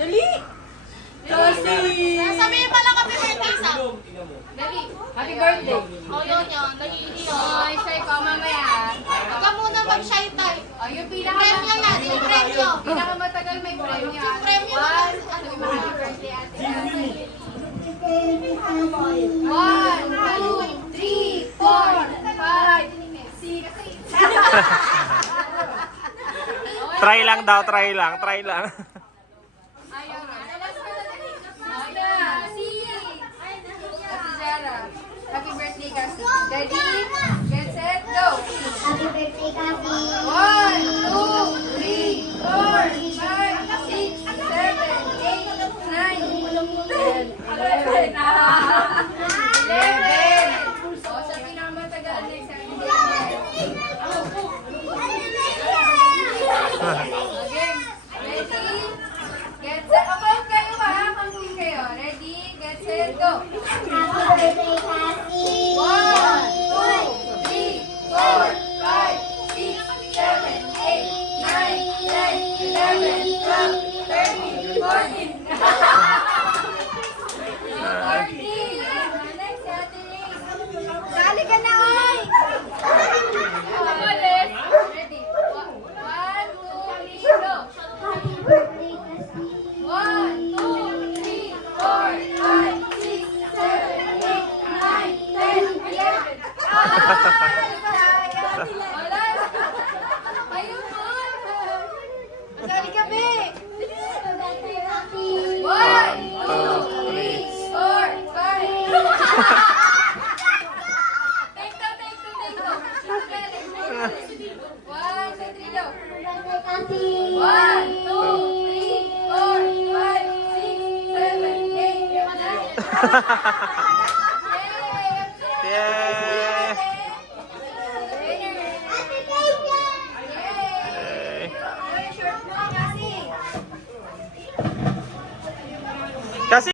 Dali! Kasi... Sabihin pa lang happy birthday sa. Dali! Happy birthday! O yun yun, nagiging yun. Ay, shy ko mamaya. Huwag ka muna mag-shy type. Oh, yung Premyo yan, yung premyo. pinakamatagal may premyo. Yung premyo One, naman. sabi mo happy birthday ate. 1, 2, 3, 4, 5, 6, 7. Try lang daw, try lang. Ayaw na. Si Zara. Happy birthday, Kasi. Ready? Get set, go! Happy birthday, Kasi. 1, 2, 3, 4, 5, 6, 7, 8, 9, 10, 11. 11. O, sa pinakamatagal na exam. Again. Ready? Get set. Count kayo ha. Counting kayo. Ready? Get set, go. Happy birthday, Kasi. 1, 2, 3, 4, 5, 6, 7, 8, 9, 10, 11, 12, 13, 14. 14. Next, Ate Ray. Dali ka na, oy! Ulit. Ready? 1, 2, 3, go. Happy birthday, Kasi. 1, 2, 3, 4, 5, 6, 7, 8, 9, 10, 11. Wala. Ayun mo. Masali ka, be. Happy birthday, Kasi. 1, 2, 3, 4, 5. Take two, take two, take two. 1, 2, 3, go. Happy birthday, Kasi. 1, 2, 3, 4, 5, 6, 7, 8, 9. Yay! Yay!